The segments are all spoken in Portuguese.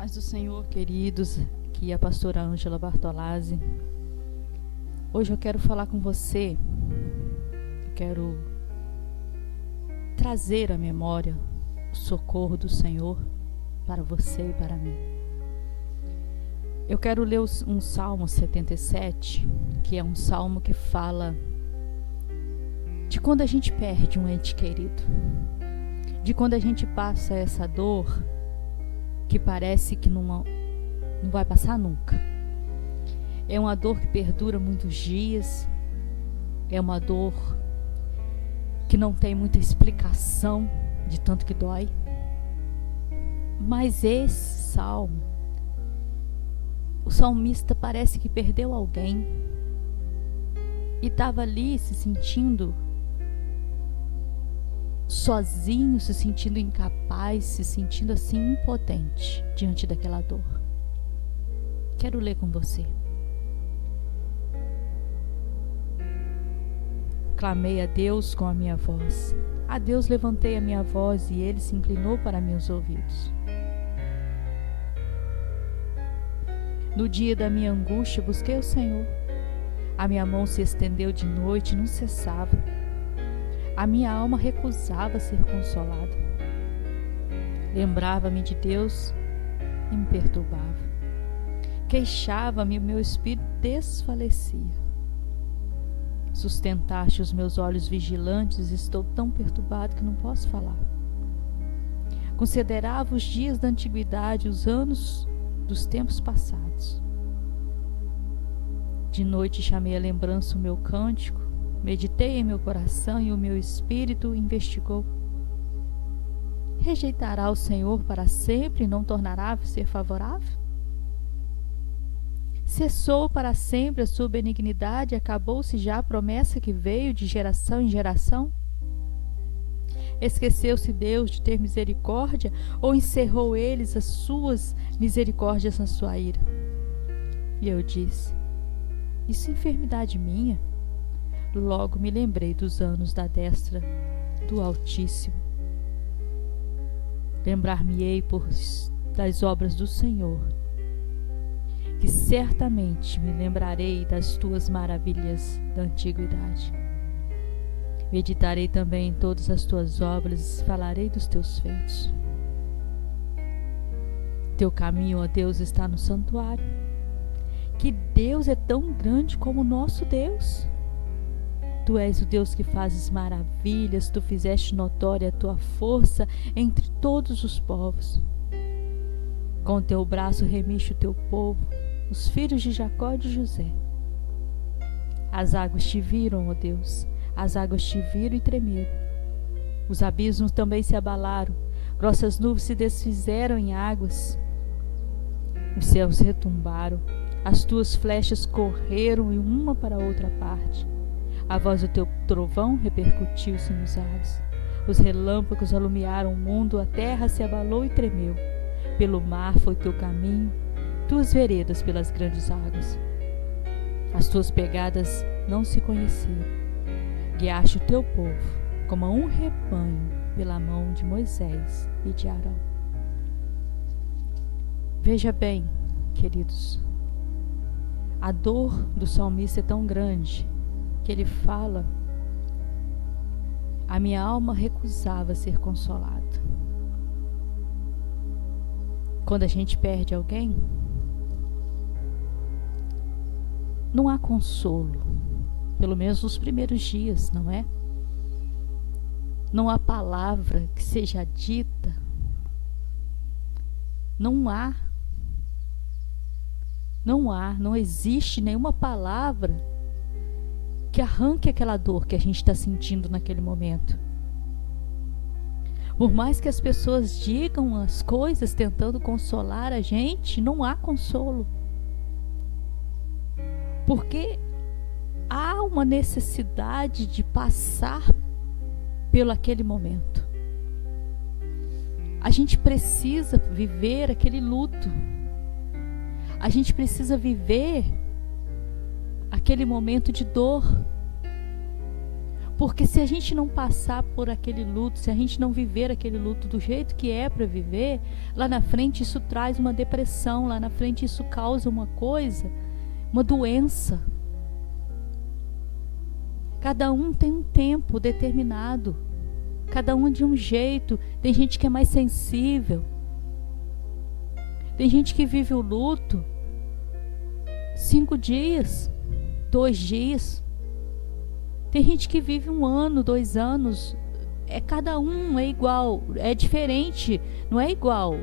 Paz do Senhor, queridos, aqui é a pastora Ângela Bartolazzi. Hoje eu quero falar com você, eu quero trazer à memória o socorro do Senhor para você e para mim. Eu quero ler um Salmo 77, que é um salmo que fala de quando a gente perde um ente querido, de quando a gente passa essa dor que parece que não vai passar nunca. É uma dor que perdura muitos dias, é uma dor que não tem muita explicação de tanto que dói. Mas esse salmo, o salmista parece que perdeu alguém e estava ali se sentindo sozinho, se sentindo incapaz, se sentindo assim impotente diante daquela dor. Quero ler com você. Clamei a Deus com a minha voz. A Deus levantei a minha voz e Ele se inclinou para meus ouvidos. No dia da minha angústia busquei o Senhor. A minha mão se estendeu de noite e não cessava. A minha alma recusava ser consolada. Lembrava-me de Deus e me perturbava. Queixava-me e meu espírito desfalecia. Sustentaste os meus olhos vigilantes e estou tão perturbado que não posso falar. Considerava os dias da antiguidade, os anos dos tempos passados. De noite chamei a lembrança o meu cântico, meditei em meu coração e o meu espírito investigou. Rejeitará o Senhor para sempre e não tornará a ser favorável? Cessou para sempre a sua benignidade, acabou-se já a promessa que veio de geração em geração? Esqueceu-se Deus de ter misericórdia ou encerrou eles as suas misericórdias na sua ira? E eu disse, isso é enfermidade minha? Logo me lembrei dos anos da destra do Altíssimo. Lembrar-me-ei das obras do Senhor, que certamente me lembrarei das tuas maravilhas da antiguidade. Meditarei também em todas as tuas obras e falarei dos teus feitos. Teu caminho, ó Deus, está no santuário. Que Deus é tão grande como o nosso Deus. Tu és o Deus que fazes maravilhas, tu fizeste notória a tua força entre todos os povos. Com teu braço remiste o teu povo, os filhos de Jacó e de José. As águas te viram, ó Deus, as águas te viram e tremeram. Os abismos também se abalaram, grossas nuvens se desfizeram em águas. Os céus retumbaram, as tuas flechas correram de uma para outra parte. A voz do teu trovão repercutiu-se nos ares. Os relâmpagos alumiaram o mundo, a terra se abalou e tremeu. Pelo mar foi teu caminho, tuas veredas pelas grandes águas. As tuas pegadas não se conheciam. Guiaste o teu povo como a um rebanho pela mão de Moisés e de Arão. Veja bem, queridos, a dor do salmista é tão grande que ele fala, a minha alma recusava ser consolada. Quando a gente perde alguém, não há consolo, pelo menos nos primeiros dias, não é? Não há palavra que seja dita, não existe nenhuma palavra que arranque aquela dor que a gente está sentindo naquele momento. Por mais que as pessoas digam as coisas tentando consolar a gente, não há consolo. Porque há uma necessidade de passar pelo aquele momento. A gente precisa viver aquele luto. A gente precisa viver aquele momento de dor. Porque se a gente não passar por aquele luto, se a gente não viver aquele luto do jeito que é para viver, lá na frente isso traz uma depressão, lá na frente isso causa uma coisa, uma doença. Cada um tem um tempo determinado, cada um de um jeito. Tem gente que é mais sensível, tem gente que vive o luto 5 dias, 2 dias. Tem gente que vive 1 ano, 2 anos. Cada um é igual, é diferente, não é igual.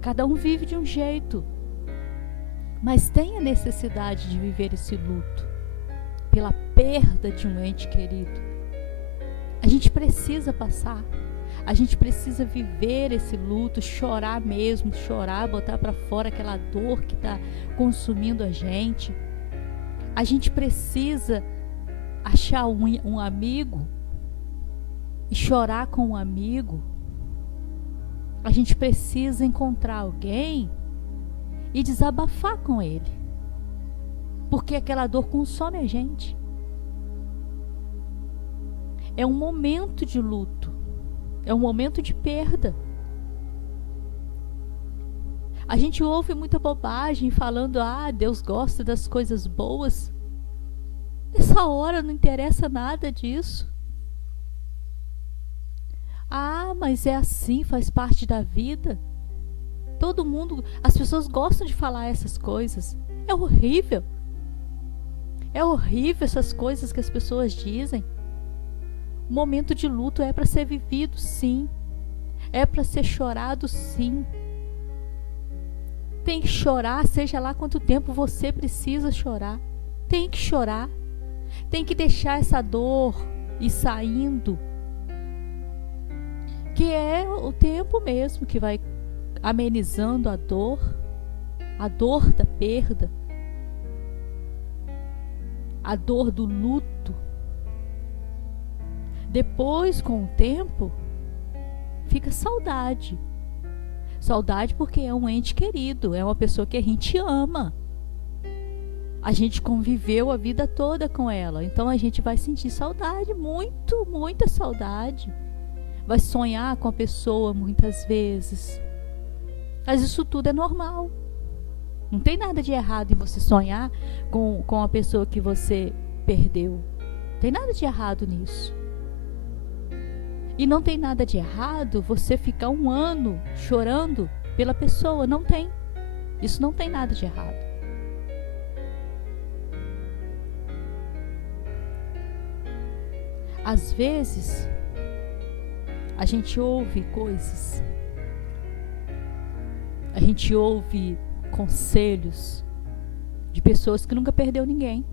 Cada um vive de um jeito. Mas tem a necessidade de viver esse luto pela perda de um ente querido. A gente precisa passar. A gente precisa viver esse luto, chorar mesmo, chorar, botar para fora aquela dor que está consumindo a gente. A gente precisa achar um amigo e chorar com um amigo. A gente precisa encontrar alguém e desabafar com ele, porque aquela dor consome a gente. É um momento de luto, é um momento de perda. A gente ouve muita bobagem falando: Deus gosta das coisas boas. Nessa hora não interessa nada disso. Mas é assim, faz parte da vida. Todo mundo, as pessoas gostam de falar essas coisas. É horrível. É horrível essas coisas que as pessoas dizem. O momento de luto é para ser vivido, sim. É para ser chorado, sim. Tem que chorar, seja lá quanto tempo você precisa chorar. Tem que chorar. Tem que deixar essa dor ir saindo. Que é o tempo mesmo que vai amenizando a dor da perda, a dor do luto. Depois, com o tempo, fica saudade. Saudade porque é um ente querido, é uma pessoa que a gente ama. A gente conviveu a vida toda com ela, então a gente vai sentir saudade, muita saudade. Vai sonhar com a pessoa muitas vezes. Mas isso tudo é normal. Não tem nada de errado em você sonhar com a pessoa que você perdeu. Não tem nada de errado nisso. E não tem nada de errado você ficar 1 ano chorando pela pessoa. Não tem. Isso não tem nada de errado. Às vezes, a gente ouve coisas, a gente ouve conselhos de pessoas que nunca perdeu ninguém.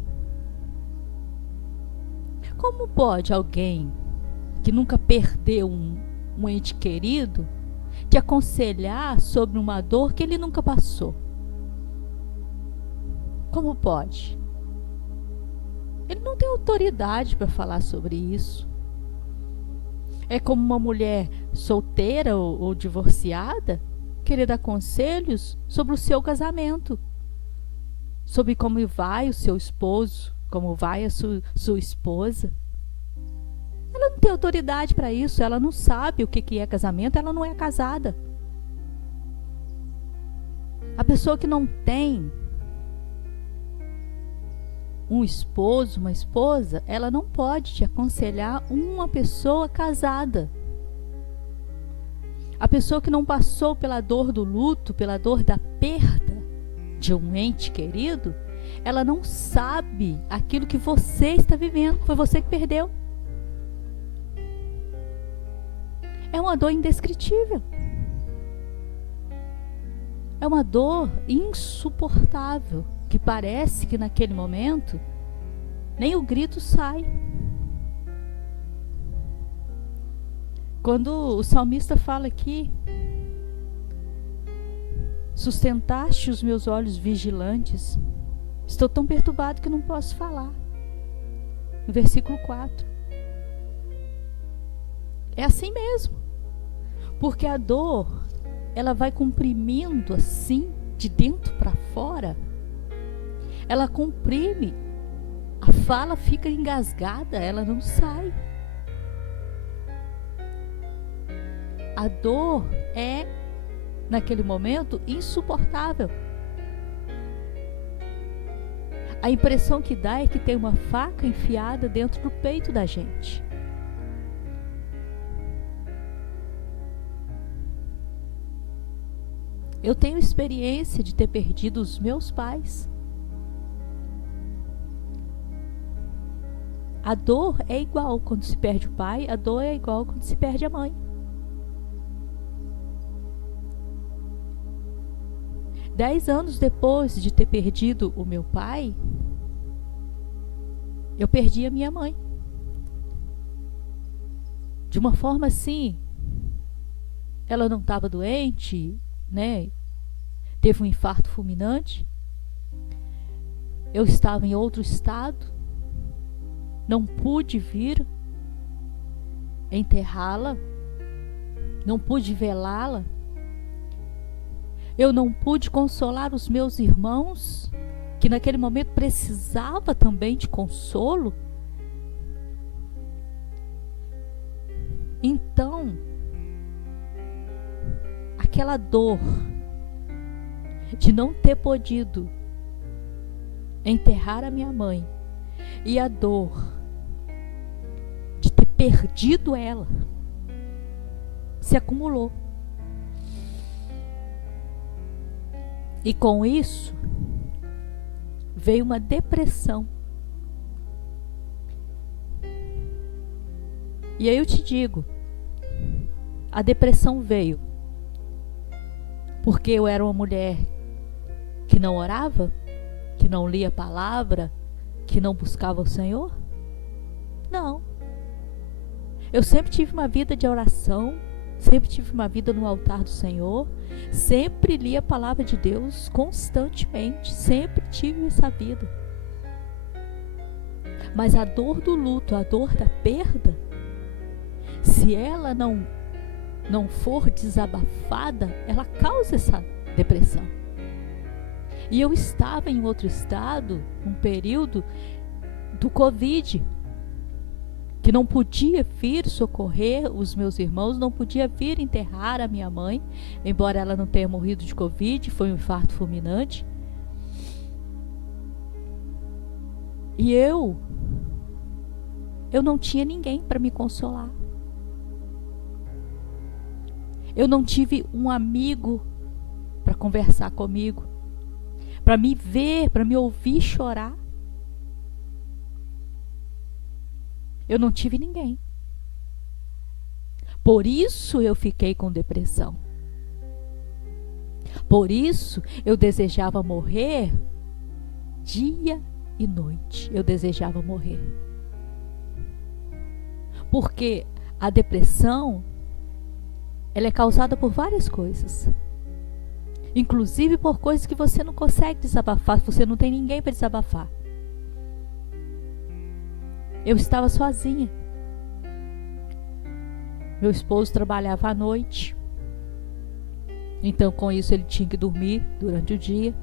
Como pode alguém que nunca perdeu um ente querido te aconselhar sobre uma dor que ele nunca passou? Como pode? Ele não tem autoridade para falar sobre isso. É como uma mulher solteira ou divorciada querer dar conselhos sobre o seu casamento, sobre como vai o seu esposo, como vai a sua esposa. Ela não tem autoridade para isso, ela não sabe o que é casamento, ela não é casada. A pessoa que não tem um esposo, uma esposa, ela não pode te aconselhar uma pessoa casada. A pessoa que não passou pela dor do luto, pela dor da perda de um ente querido, ela não sabe aquilo que você está vivendo. Foi você que perdeu. É uma dor indescritível. É uma dor insuportável, que parece que naquele momento nem o grito sai. Quando o salmista fala aqui: sustentaste os meus olhos vigilantes, estou tão perturbado que não posso falar. No versículo 4. É assim mesmo. Porque a dor, ela vai comprimindo assim, de dentro para fora. Ela comprime A fala fica engasgada, ela não sai. A dor é, naquele momento, insuportável. A impressão que dá é que tem uma faca enfiada dentro do peito da gente. Eu tenho experiência de ter perdido os meus pais. A dor é igual quando se perde o pai, a dor é igual quando se perde a mãe. 10 anos depois de ter perdido o meu pai, eu perdi a minha mãe. De uma forma assim, ela não estava doente, né? Teve um infarto fulminante. Eu estava em outro estado. Não pude vir enterrá-la. Não pude velá-la. Eu não pude consolar os meus irmãos, que naquele momento precisava também de consolo. Então, aquela dor de não ter podido enterrar a minha mãe e a dor de ter perdido ela se acumulou. E com isso veio uma depressão. E aí eu te digo, a depressão veio porque eu era uma mulher que não orava, que não lia a palavra, que não buscava o Senhor? Não. Eu sempre tive uma vida de oração, sempre tive uma vida no altar do Senhor, sempre li a palavra de Deus constantemente, sempre tive essa vida. Mas a dor do luto, a dor da perda, se ela não for desabafada, ela causa essa depressão. E eu estava em outro estado, um período do Covid, que não podia vir socorrer os meus irmãos, não podia vir enterrar a minha mãe, embora ela não tenha morrido de Covid, foi um infarto fulminante. E eu não tinha ninguém para me consolar. Eu não tive um amigo para conversar comigo, para me ver, para me ouvir chorar. Eu não tive ninguém. Por isso eu fiquei com depressão. Por isso eu desejava morrer dia e noite. Eu desejava morrer. Porque a depressão, ela é causada por várias coisas. Inclusive por coisas que você não consegue desabafar, você não tem ninguém para desabafar. Eu estava sozinha. Meu esposo trabalhava à noite. Então, com isso, ele tinha que dormir durante o dia.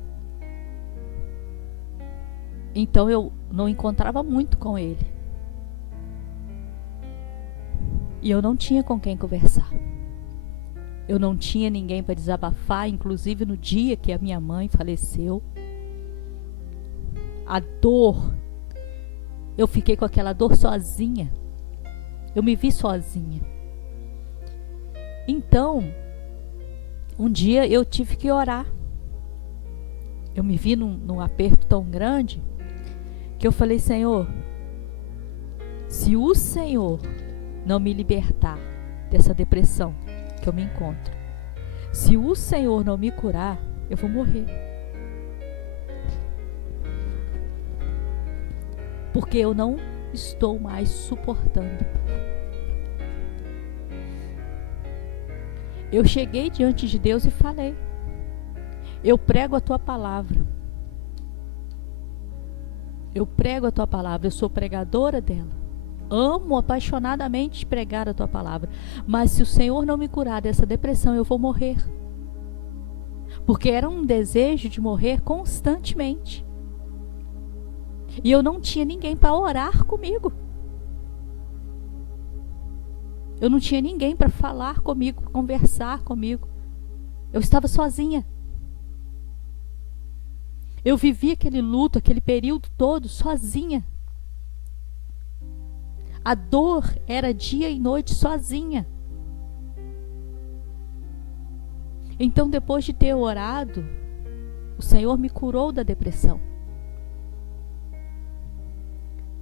Então, eu não encontrava muito com ele. E eu não tinha com quem conversar. Eu não tinha ninguém para desabafar, inclusive no dia que a minha mãe faleceu. A dor, eu fiquei com aquela dor sozinha. Eu me vi sozinha. Então, um dia eu tive que orar. Eu me vi num aperto tão grande que eu falei: Senhor, se o Senhor não me libertar dessa depressão que eu me encontro, se o Senhor não me curar, eu vou morrer. Porque eu não estou mais suportando. Eu cheguei diante de Deus e falei: eu prego a tua palavra. Eu prego a tua palavra, eu sou pregadora dela. Amo apaixonadamente pregar a tua palavra. Mas se o Senhor não me curar dessa depressão, eu vou morrer. Porque era um desejo de morrer constantemente. E eu não tinha ninguém para orar comigo. Eu não tinha ninguém para falar comigo, conversar comigo. Eu estava sozinha. Eu vivi aquele luto, aquele período todo sozinha. A dor era dia e noite sozinha. Então, depois de ter orado, o Senhor me curou da depressão.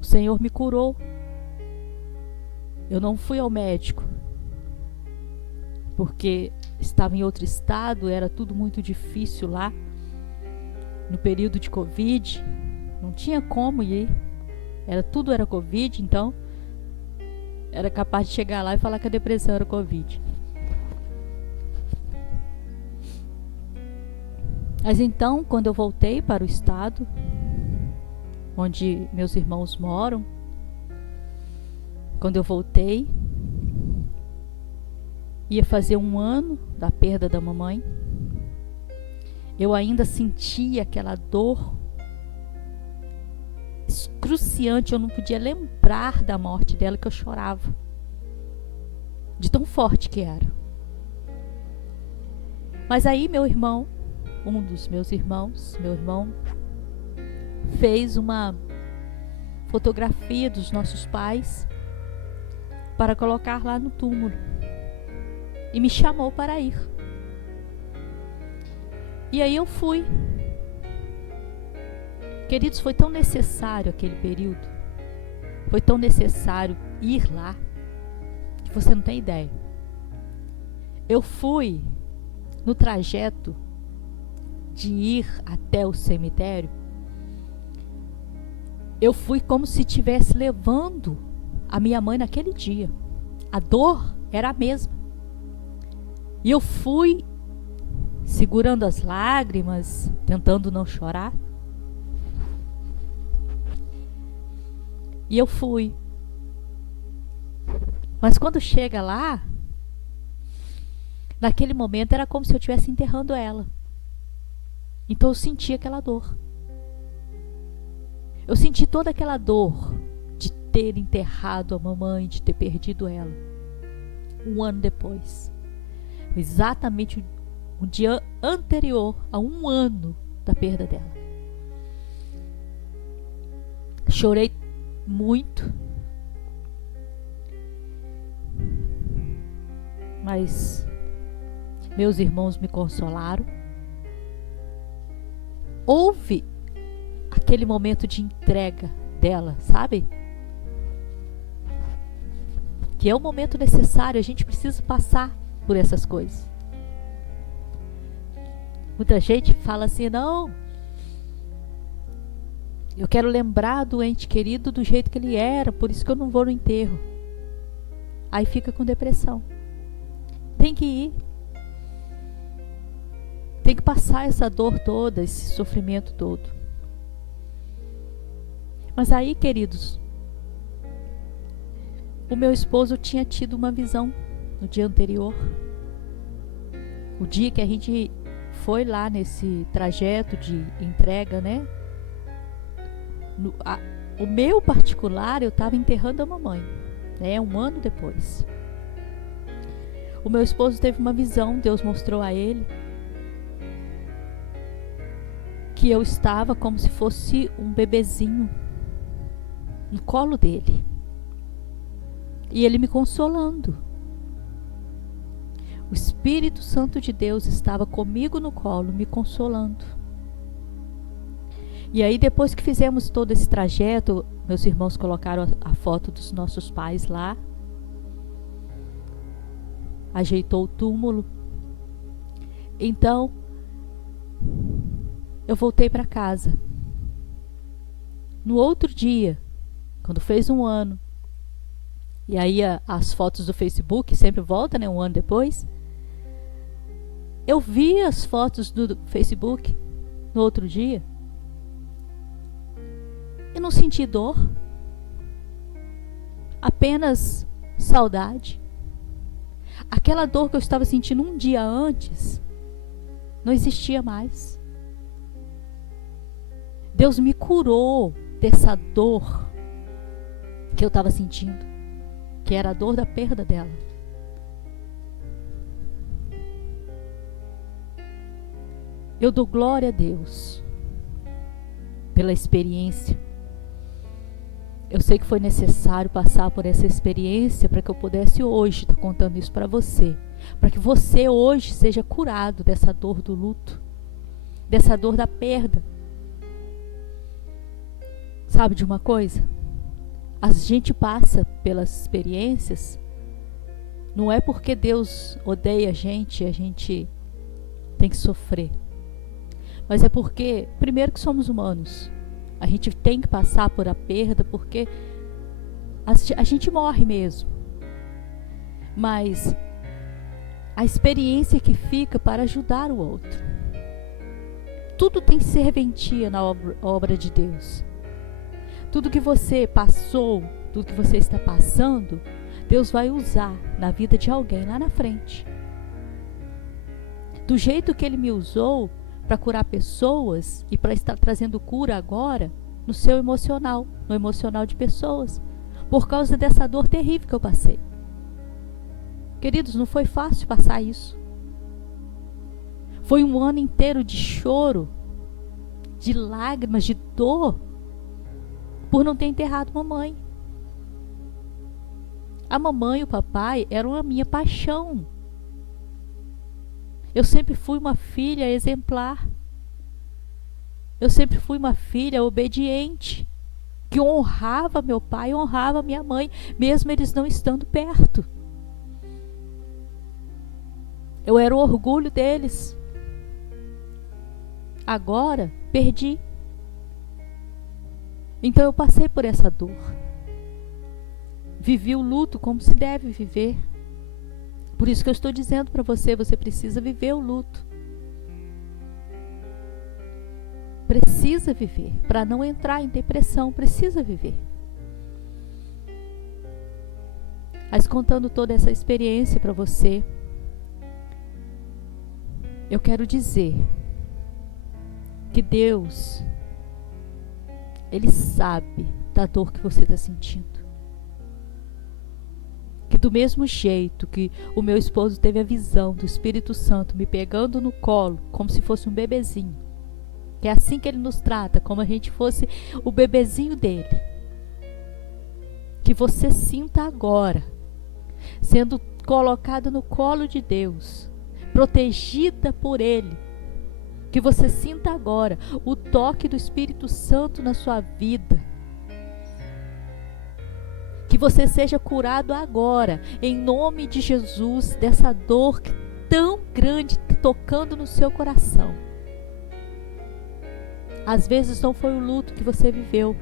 O Senhor me curou. Eu não fui ao médico, porque estava em outro estado, era tudo muito difícil lá. No período de Covid, não tinha como ir. Tudo era Covid, então era capaz de chegar lá e falar que a depressão era Covid. Mas então, quando eu voltei para o estado onde meus irmãos moram, quando eu voltei, ia fazer 1 ano da perda da mamãe, eu ainda sentia aquela dor excruciante. Eu não podia lembrar da morte dela, que eu chorava, de tão forte que era. Mas aí meu irmão, um dos meus irmãos, meu irmão, fez uma fotografia dos nossos pais para colocar lá no túmulo e me chamou para ir. E aí eu fui. Queridos, foi tão necessário aquele período, foi tão necessário ir lá, que você não tem ideia. Eu fui no trajeto de ir até o cemitério. Eu fui como se estivesse levando a minha mãe naquele dia. A dor era a mesma. E eu fui segurando as lágrimas, tentando não chorar. E eu fui. Mas quando chega lá, naquele momento era como se eu estivesse enterrando ela. Então eu senti aquela dor. Eu senti toda aquela dor de ter enterrado a mamãe, de ter perdido ela. 1 ano depois. Exatamente o dia anterior a 1 ano da perda dela. Chorei muito. Mas meus irmãos me consolaram. Houve aquele momento de entrega dela, sabe? Que é um momento necessário, a gente precisa passar por essas coisas. Muita gente fala assim: não, eu quero lembrar do ente querido do jeito que ele era, por isso que eu não vou no enterro. Aí fica com depressão. Tem que ir. Tem que passar essa dor toda, esse sofrimento todo. Mas aí, queridos, o meu esposo tinha tido uma visão no dia anterior. O dia que a gente foi lá nesse trajeto de entrega, né? O meu particular, eu estava enterrando a mamãe, né? 1 ano depois. O meu esposo teve uma visão, Deus mostrou a ele que eu estava como se fosse um bebezinho no colo dele. E ele me consolando. O Espírito Santo de Deus estava comigo no colo, me consolando. E aí, depois que fizemos todo esse trajeto, meus irmãos colocaram a foto dos nossos pais lá. Ajeitou o túmulo. Então, eu voltei para casa. No outro dia, quando fez 1 ano, e aí as fotos do Facebook sempre voltam, né? 1 ano depois. Eu vi as fotos do Facebook no outro dia. Eu não senti dor. Apenas saudade. Aquela dor que eu estava sentindo 1 dia antes não existia mais. Deus me curou dessa dor que eu estava sentindo, que era a dor da perda dela. Eu dou glória a Deus pela experiência. Eu sei que foi necessário passar por essa experiência para que eu pudesse hoje estar contando isso para você. Para que você hoje seja curado dessa dor do luto, dessa dor da perda. Sabe de uma coisa? A gente passa pelas experiências, não é porque Deus odeia a gente tem que sofrer. Mas é porque, primeiro, que somos humanos. A gente tem que passar por a perda porque a gente morre mesmo. Mas a experiência que fica para ajudar o outro. Tudo tem serventia na obra de Deus. Tudo que você passou, tudo que você está passando, Deus vai usar na vida de alguém lá na frente. Do jeito que Ele me usou para curar pessoas e para estar trazendo cura agora no seu emocional, no emocional de pessoas, por causa dessa dor terrível que eu passei. Queridos, não foi fácil passar isso. Foi um ano inteiro de choro, de lágrimas, de dor, por não ter enterrado mamãe. A mamãe e o papai eram a minha paixão. Eu sempre fui uma filha exemplar. Eu sempre fui uma filha obediente, que honrava meu pai e honrava minha mãe, mesmo eles não estando perto. Eu era o orgulho deles. Agora, perdi. Então eu passei por essa dor. Vivi o luto como se deve viver. Por isso que eu estou dizendo para você, você precisa viver o luto. Precisa viver. Para não entrar em depressão, precisa viver. Mas contando toda essa experiência para você, eu quero dizer que Deus, Ele sabe da dor que você está sentindo. Que do mesmo jeito que o meu esposo teve a visão do Espírito Santo me pegando no colo, como se fosse um bebezinho, que é assim que Ele nos trata, como a gente fosse o bebezinho dele. Que você sinta agora, sendo colocada no colo de Deus, protegida por Ele. Que você sinta agora o toque do Espírito Santo na sua vida. Que você seja curado agora, em nome de Jesus, dessa dor tão grande tocando no seu coração. Às vezes não foi o luto que você viveu.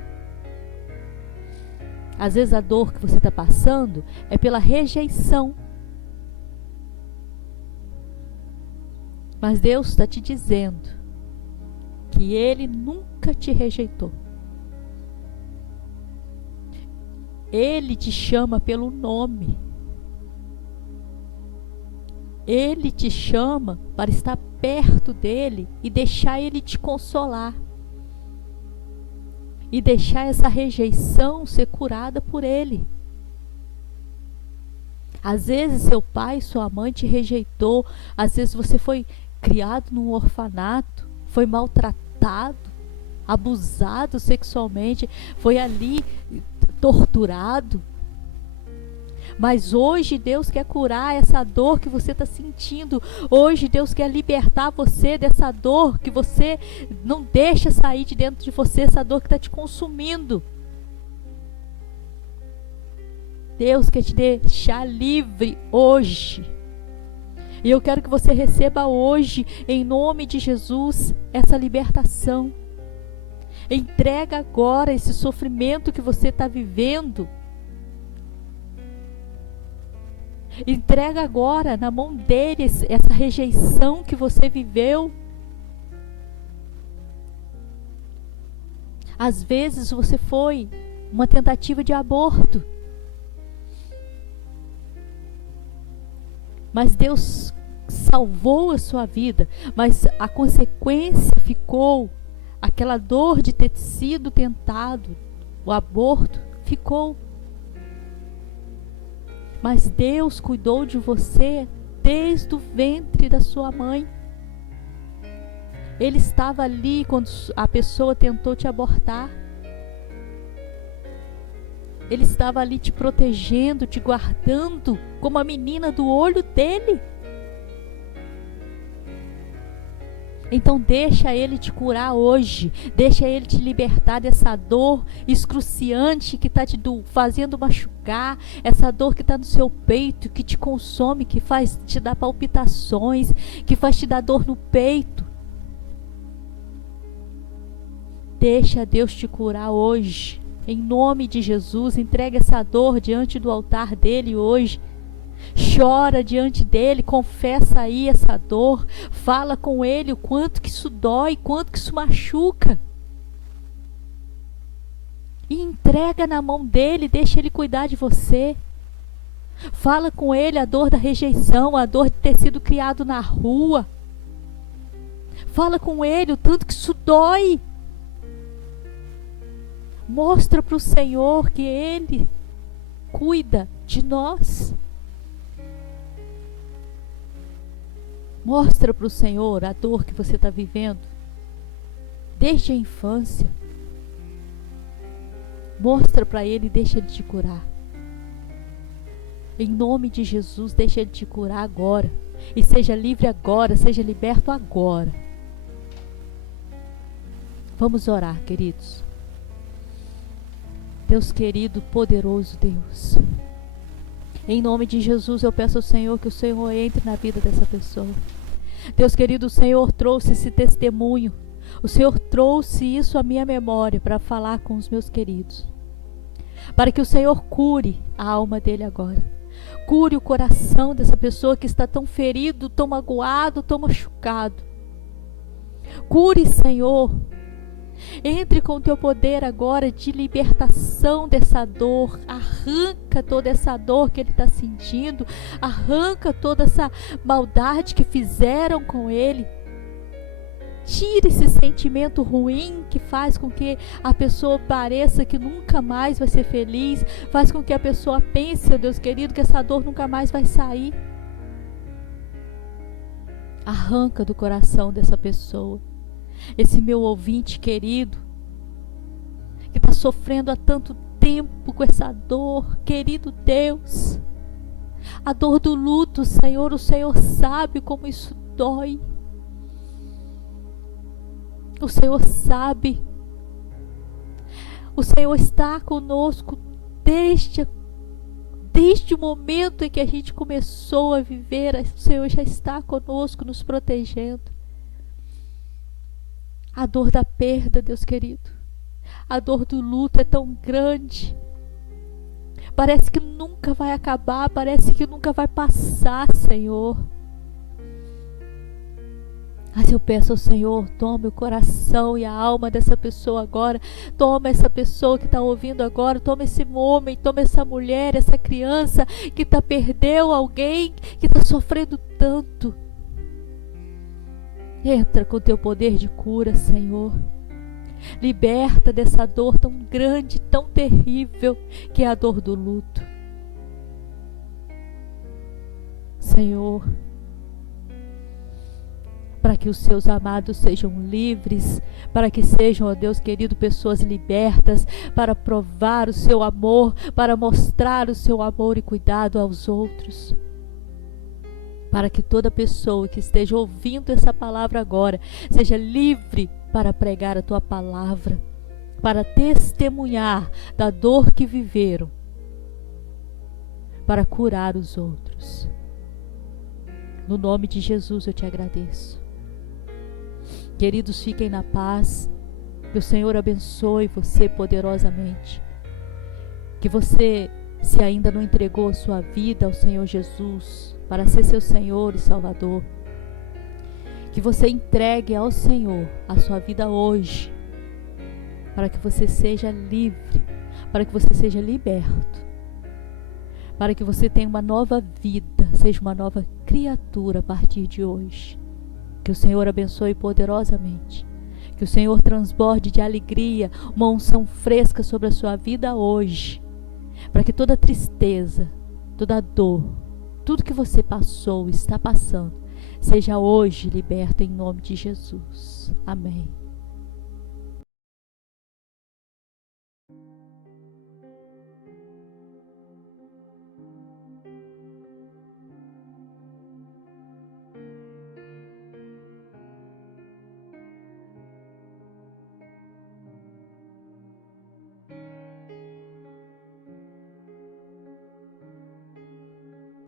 Às vezes a dor que você está passando é pela rejeição. Mas Deus está te dizendo que Ele nunca te rejeitou. Ele te chama pelo nome. Ele te chama para estar perto dele e deixar ele te consolar. E deixar essa rejeição ser curada por ele. Às vezes seu pai, sua mãe te rejeitou. Às vezes você foi criado num orfanato, foi maltratado, abusado sexualmente, foi ali torturado. Mas hoje Deus quer curar essa dor que você está sentindo. Hoje Deus quer libertar você dessa dor que você não deixa sair de dentro de você, essa dor que está te consumindo. Deus quer te deixar livre hoje. E eu quero que você receba hoje, em nome de Jesus, essa libertação. Entrega agora esse sofrimento que você está vivendo. Entrega agora na mão dele essa rejeição que você viveu. Às vezes você foi uma tentativa de aborto. Mas Deus salvou a sua vida, mas a consequência ficou Aquela dor de ter sido tentado, o aborto, ficou. Mas Deus cuidou de você desde o ventre da sua mãe. Ele estava ali quando a pessoa tentou te abortar. Ele estava ali te protegendo, te guardando, como a menina do olho dele. Então deixa Ele te curar hoje. Deixa Ele te libertar dessa dor excruciante que está te fazendo machucar. Essa dor que está no seu peito, que te consome, que faz te dar palpitações, que faz te dar dor no peito. Deixa Deus te curar hoje. Em nome de Jesus, entrega essa dor diante do altar dele hoje. Chora diante dele, confessa aí essa dor, fala com ele o quanto que isso dói, quanto que isso machuca. E entrega na mão dele, deixa ele cuidar de você. Fala com ele a dor da rejeição, a dor de ter sido criado na rua. Fala com ele o tanto que isso dói. Mostra para o Senhor que Ele cuida de nós. Mostra para o Senhor a dor que você está vivendo desde a infância. Mostra para Ele e deixa Ele te curar. Em nome de Jesus, deixa Ele te curar agora. E seja livre agora, seja liberto agora. Vamos orar, queridos. Deus querido, poderoso Deus, em nome de Jesus eu peço ao Senhor que o Senhor entre na vida dessa pessoa. Deus querido, o Senhor trouxe esse testemunho, o Senhor trouxe isso à minha memória para falar com os meus queridos, para que o Senhor cure a alma dele agora, cure o coração dessa pessoa que está tão ferido, tão magoado, tão machucado. Cure, Senhor. Entre com o teu poder agora de libertação dessa dor. Arranca toda essa dor que ele está sentindo. Arranca toda essa maldade que fizeram com ele. Tira esse sentimento ruim que faz com que a pessoa pareça que nunca mais vai ser feliz. Faz com que a pessoa pense, Deus querido, que essa dor nunca mais vai sair. Arranca do coração dessa pessoa. Esse meu ouvinte querido, que está sofrendo há tanto tempo com essa dor, querido Deus, a dor do luto, Senhor, o Senhor sabe como isso dói. O Senhor sabe. O Senhor está conosco desde o momento em que a gente começou a viver. O Senhor já está conosco, nos protegendo. A dor da perda, Deus querido, a dor do luto é tão grande. Parece que nunca vai acabar, parece que nunca vai passar, Senhor. Mas eu peço ao Senhor, toma o coração e a alma dessa pessoa agora. Toma essa pessoa que está ouvindo agora. Toma esse homem, toma essa mulher, essa criança que perdeu alguém, que está sofrendo tanto. Entra com o teu poder de cura, Senhor. Liberta dessa dor tão grande, tão terrível, que é a dor do luto. Senhor, para que os seus amados sejam livres, para que sejam, ó Deus querido, pessoas libertas, para provar o seu amor, para mostrar o seu amor e cuidado aos outros. Para que toda pessoa que esteja ouvindo essa palavra agora seja livre para pregar a tua palavra, para testemunhar da dor que viveram, para curar os outros. No nome de Jesus eu te agradeço. Queridos, fiquem na paz. Que o Senhor abençoe você poderosamente. Que você, se ainda não entregou a sua vida ao Senhor Jesus, para ser seu Senhor e Salvador, que você entregue ao Senhor a sua vida hoje, para que você seja livre, para que você seja liberto, para que você tenha uma nova vida, seja uma nova criatura a partir de hoje. Que o Senhor abençoe poderosamente, Que o Senhor transborde de alegria, uma unção fresca sobre a sua vida hoje, para que toda tristeza, toda dor, tudo que você passou, está passando, seja hoje liberto em nome de Jesus. Amém.